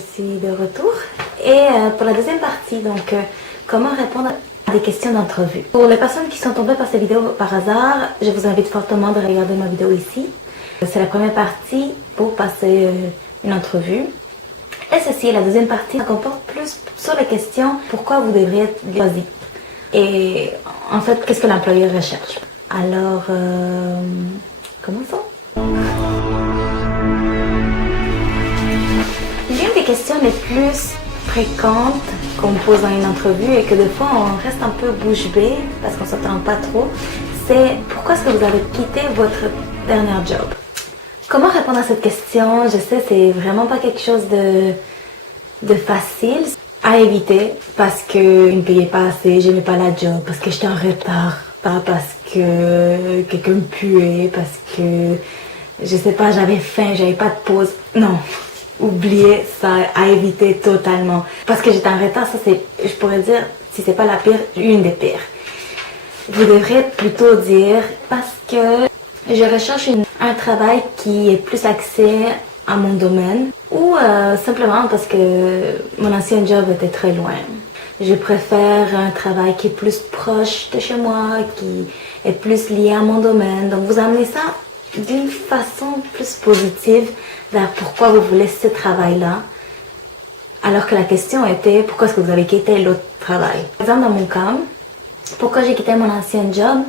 c'est de retour. Et pour la deuxième partie, donc comment répondre à des questions d'entrevue. Pour les personnes qui sont tombées par cette vidéo par hasard, je vous invite fortement de regarder ma vidéo ici. C'est la première partie pour passer une entrevue. Et ceci est la deuxième partie qui comporte plus sur les questions pourquoi vous devriez être choisi. Et en fait, qu'est-ce que l'employeur recherche. Alors, commençons. L'une des questions les plus fréquentes qu'on pose dans une entrevue et que des fois on reste un peu bouche bée parce qu'on ne s'entend pas trop, c'est pourquoi est-ce que vous avez quitté votre dernier job? Comment répondre à cette question? Je sais, c'est vraiment pas quelque chose de facile à éviter parce qu'ils ne me payaient pas assez, j'aimais pas la job, parce que j'étais en retard, pas parce que quelqu'un me puait, parce que, je sais pas, j'avais faim, j'avais pas de pause. Non, oubliez ça, à éviter totalement. Parce que j'étais en retard, ça c'est, je pourrais dire, si c'est pas la pire, une des pires. Vous devrez plutôt dire parce que je recherche un travail qui est plus axé à mon domaine ou simplement parce que mon ancien job était très loin. Je préfère un travail qui est plus proche de chez moi, qui est plus lié à mon domaine. Donc vous amenez ça d'une façon plus positive vers pourquoi vous voulez ce travail-là. Alors que la question était pourquoi est-ce que vous avez quitté l'autre travail. Par exemple, dans mon cas, pourquoi j'ai quitté mon ancien job?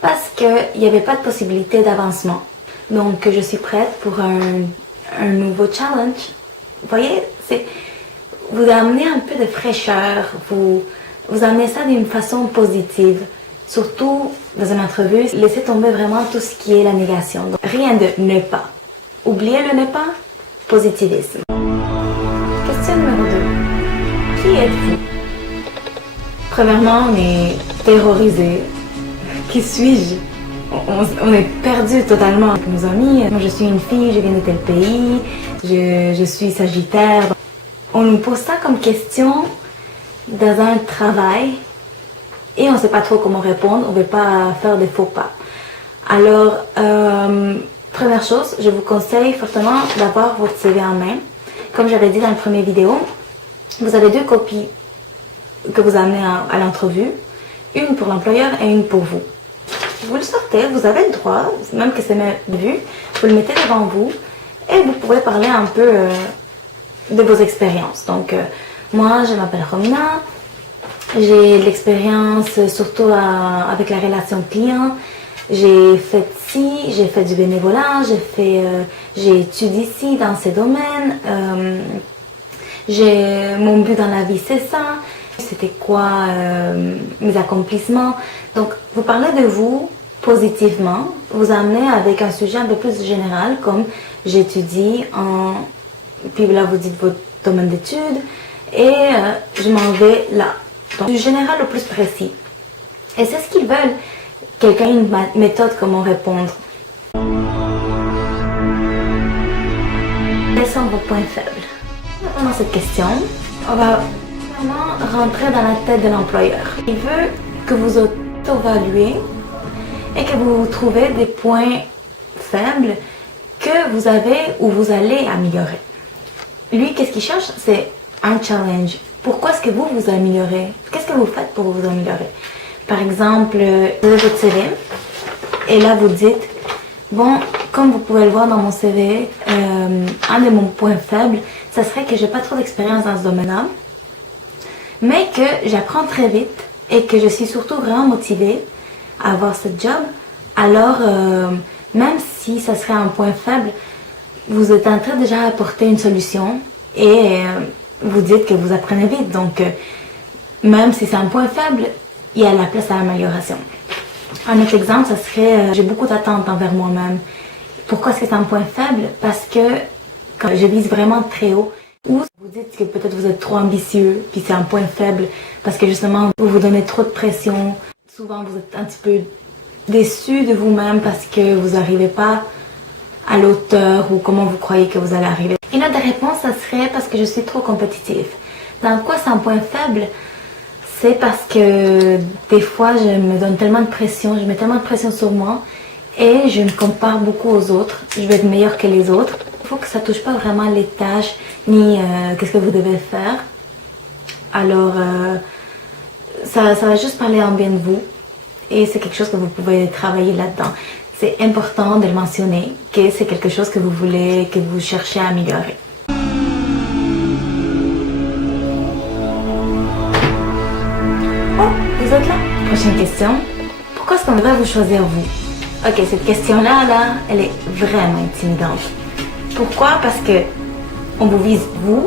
Parce qu'il n'y avait pas de possibilité d'avancement. Donc, je suis prête pour un nouveau challenge. Vous voyez, vous amenez un peu de fraîcheur, vous amenez ça d'une façon positive. Surtout dans une entrevue, laissez tomber vraiment tout ce qui est la négation. Donc, rien de ne pas. Oubliez le ne pas, positivisme. Question numéro 2. Qui êtes-vous? Premièrement, on est terrorisé. Qui suis-je? On est perdu totalement avec nos amis. Moi, je suis une fille, je viens de tel pays, je suis sagittaire. On nous pose ça comme question dans un travail et on ne sait pas trop comment répondre, on ne veut pas faire des faux pas. Alors, première chose, je vous conseille fortement d'avoir votre CV en main. Comme j'avais dit dans la première vidéo, vous avez 2 copies que vous amenez à l'entrevue, une pour l'employeur et une pour vous. Vous le sortez, vous avez le droit, même que c'est mal vu, vous le mettez devant vous et vous pouvez parler un peu de vos expériences. Donc, moi, je m'appelle Romina, j'ai de l'expérience surtout avec la relation client. J'ai fait ci, j'ai fait du bénévolat, j'ai étudié ici dans ces domaines. Mon but dans la vie, c'est ça. C'était quoi mes accomplissements. Donc, vous parlez de vous positivement, vous amenez avec un sujet un peu plus général, comme j'étudie puis là, vous dites votre domaine d'études, et je m'en vais là. Donc, du général au plus précis. Et c'est ce qu'ils veulent. Quelqu'un a une méthode comment répondre. Quels sont vos points faibles? Pendant cette question, on va vraiment rentrer dans la tête de l'employeur. Il veut que vous auto-évaluez et que vous trouvez des points faibles que vous avez ou vous allez améliorer. Lui, qu'est-ce qu'il cherche? C'est un challenge. Pourquoi est-ce que vous vous améliorez? Qu'est-ce que vous faites pour vous améliorer? Par exemple, vous avez votre CV et là vous dites, bon, comme vous pouvez le voir dans mon CV, un de mon points faibles, ça serait que j'ai pas trop d'expérience dans ce domaine-là, mais que j'apprends très vite et que je suis surtout vraiment motivée à avoir ce job. Alors, même si ça serait un point faible, vous êtes en train déjà d'apporter une solution et vous dites que vous apprenez vite. Donc, même si c'est un point faible, il y a la place à l'amélioration. Un autre exemple, ça serait, j'ai beaucoup d'attentes envers moi-même. Pourquoi est-ce que c'est un point faible? Parce que quand je vise vraiment très haut, ou vous dites que peut-être vous êtes trop ambitieux, puis c'est un point faible, parce que justement, vous vous donnez trop de pression. Souvent, vous êtes un petit peu déçu de vous-même parce que vous n'arrivez pas à l'auteur ou comment vous croyez que vous allez arriver. Une autre réponse, ça serait parce que je suis trop compétitive. Dans quoi c'est un point faible? C'est parce que des fois, je me donne tellement de pression, je mets tellement de pression sur moi et je me compare beaucoup aux autres. Je veux être meilleure que les autres. Il faut que ça touche pas vraiment les tâches ni qu'est-ce que vous devez faire. Alors, ça va juste parler en bien de vous et c'est quelque chose que vous pouvez travailler là-dedans. C'est important de le mentionner, que c'est quelque chose que vous voulez, que vous cherchez à améliorer. Oh, vous êtes là? Prochaine question. Pourquoi est-ce qu'on devrait vous choisir vous? Ok, cette question-là, elle est vraiment intimidante. Pourquoi? Parce que on vous vise vous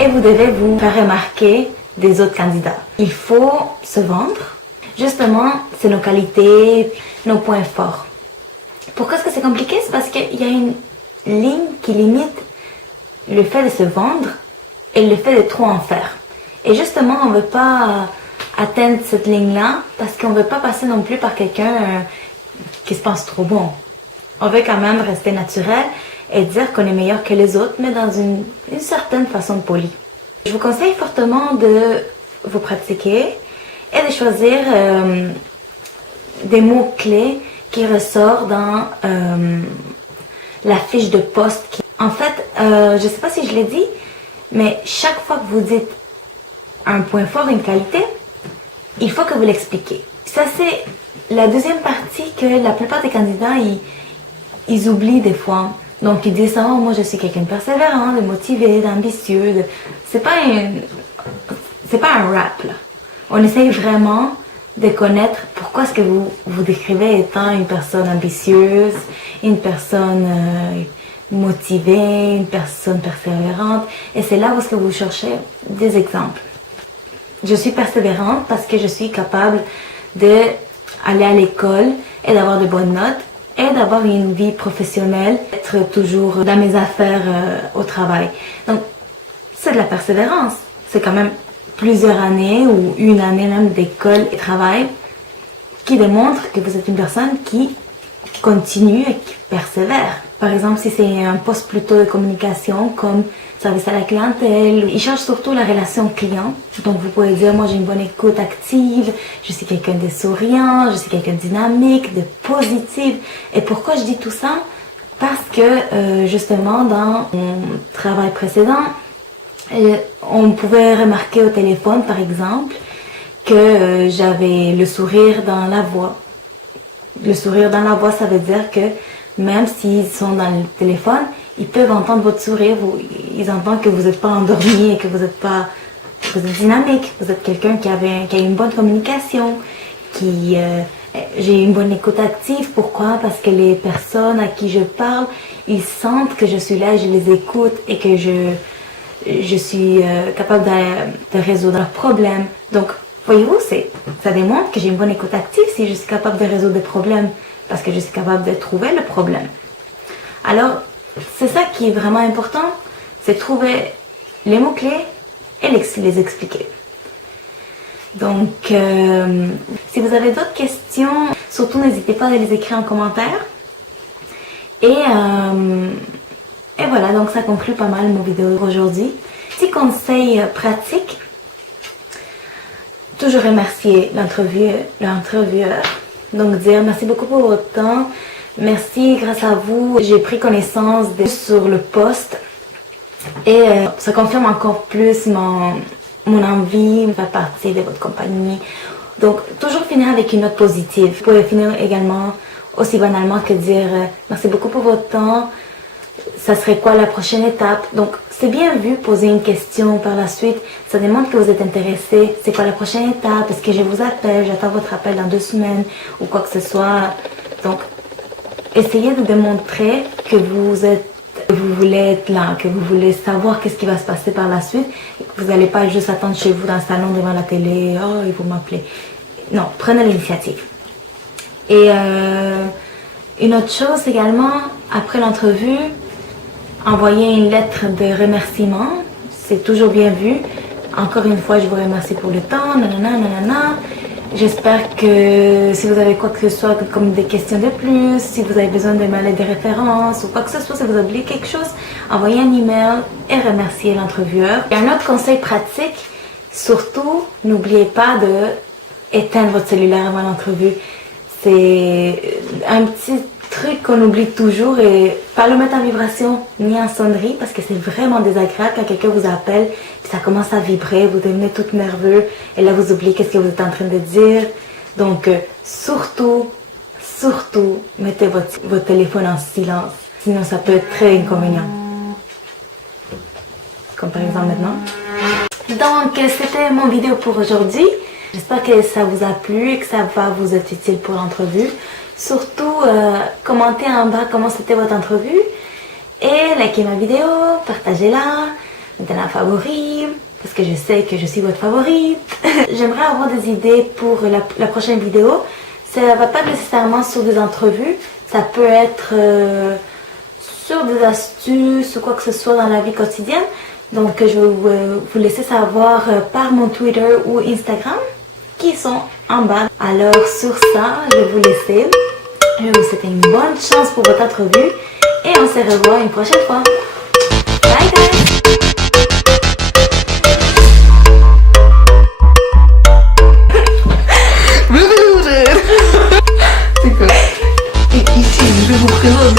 et vous devez vous faire remarquer des autres candidats. Il faut se vendre. Justement, c'est nos qualités, nos points forts. Pourquoi est-ce que c'est compliqué? C'est parce qu'il y a une ligne qui limite le fait de se vendre et le fait de trop en faire. Et justement, on ne veut pas atteindre cette ligne-là parce qu'on ne veut pas passer non plus par quelqu'un qui se pense trop bon. On veut quand même rester naturel et dire qu'on est meilleur que les autres, mais dans une certaine façon polie. Je vous conseille fortement de vous pratiquer et de choisir des mots-clés qui ressortent dans la fiche de poste. En fait, je ne sais pas si je l'ai dit, mais chaque fois que vous dites un point fort, une qualité, il faut que vous l'expliquiez. Ça, c'est la deuxième partie que la plupart des candidats, ils oublient des fois. Donc, ils disent, oh, moi, je suis quelqu'un de persévérant, de motivé, d'ambitieux. C'est pas un rap, là. On essaye vraiment de connaître pourquoi est-ce que vous vous décrivez étant une personne ambitieuse, une personne motivée, une personne persévérante. Et c'est là où est-ce que vous cherchez des exemples. Je suis persévérante parce que je suis capable d'aller à l'école et d'avoir de bonnes notes et d'avoir une vie professionnelle, être toujours dans mes affaires au travail. Donc, c'est de la persévérance. C'est quand même plusieurs années ou une année même d'école et travail qui démontre que vous êtes une personne qui continue et qui persévère. Par exemple, si c'est un poste plutôt de communication comme service à la clientèle, il cherche surtout la relation client. Donc vous pouvez dire, moi j'ai une bonne écoute active, je suis quelqu'un de souriant, je suis quelqu'un de dynamique, de positif. Et pourquoi je dis tout ça? Parce que justement dans mon travail précédent, on pouvait remarquer au téléphone par exemple que j'avais le sourire dans la voix. Le sourire dans la voix, ça veut dire que même s'ils sont dans le téléphone, ils peuvent entendre votre sourire, ils entendent que vous n'êtes pas endormi et que vous êtes dynamique, vous êtes quelqu'un qui a une bonne communication, j'ai une bonne écoute active. Pourquoi? Parce que les personnes à qui je parle, ils sentent que je suis là, je les écoute et que je suis capable de résoudre leurs problèmes. Donc, voyez-vous, ça démontre que j'ai une bonne écoute active si je suis capable de résoudre des problèmes, parce que je suis capable de trouver le problème. Alors, c'est ça qui est vraiment important, c'est trouver les mots-clés et les expliquer. Donc, si vous avez d'autres questions, surtout n'hésitez pas à les écrire en commentaire. Et voilà, donc ça conclut pas mal mon vidéo aujourd'hui. Petit conseil pratique, toujours remercier l'entrevue, donc dire merci beaucoup pour votre temps, merci, grâce à vous, j'ai pris connaissance sur le poste et ça confirme encore plus mon envie de faire partie de votre compagnie. Donc, toujours finir avec une note positive. Vous pouvez finir également aussi banalement que dire merci beaucoup pour votre temps, ça serait quoi la prochaine étape? Donc, c'est bien vu poser une question par la suite. Ça démontre que vous êtes intéressé. C'est quoi la prochaine étape? Est-ce que je vous appelle? J'attends votre appel dans 2 semaines ou quoi que ce soit. Donc, essayez de démontrer que vous voulez être là, que vous voulez savoir qu'est-ce qui va se passer par la suite. Vous n'allez pas juste attendre chez vous dans le salon devant la télé. Oh, il faut m'appeler. Non, prenez l'initiative. Et une autre chose également, après l'entrevue, envoyer une lettre de remerciement, c'est toujours bien vu. Encore une fois, je vous remercie pour le temps, nanana. J'espère que si vous avez quoi que ce soit, comme des questions de plus, si vous avez besoin de ma lettre de référence ou quoi que ce soit, si vous oubliez quelque chose, envoyez un email et remerciez l'entrevue-eur. Et un autre conseil pratique, surtout, n'oubliez pas de éteindre votre cellulaire avant l'entrevue. C'est un petit truc truc qu'on oublie toujours est pas le mettre en vibration ni en sonnerie parce que c'est vraiment désagréable quand quelqu'un vous appelle puis ça commence à vibrer, vous devenez tout nerveux et là vous oubliez qu'est-ce que vous êtes en train de dire. Donc surtout, mettez votre téléphone en silence. Sinon ça peut être très inconvénient. Comme par exemple maintenant. Donc c'était mon vidéo pour aujourd'hui. J'espère que ça vous a plu et que ça va vous être utile pour l'entrevue. Surtout, commentez en bas comment c'était votre entrevue. Et likez ma vidéo, partagez-la, mettez-la en favori, parce que je sais que je suis votre favorite. J'aimerais avoir des idées pour la prochaine vidéo. Ça ne va pas nécessairement sur des entrevues. Ça peut être sur des astuces ou quoi que ce soit dans la vie quotidienne. Donc, je vais vous laisser savoir par mon Twitter ou Instagram qui sont en bas. Alors, sur ça, je vais vous laisser. Je vais vous souhaiter une bonne chance pour votre entrevue et on se revoit une prochaine fois. Bye guys! C'est quoi? Et ici, je vous présente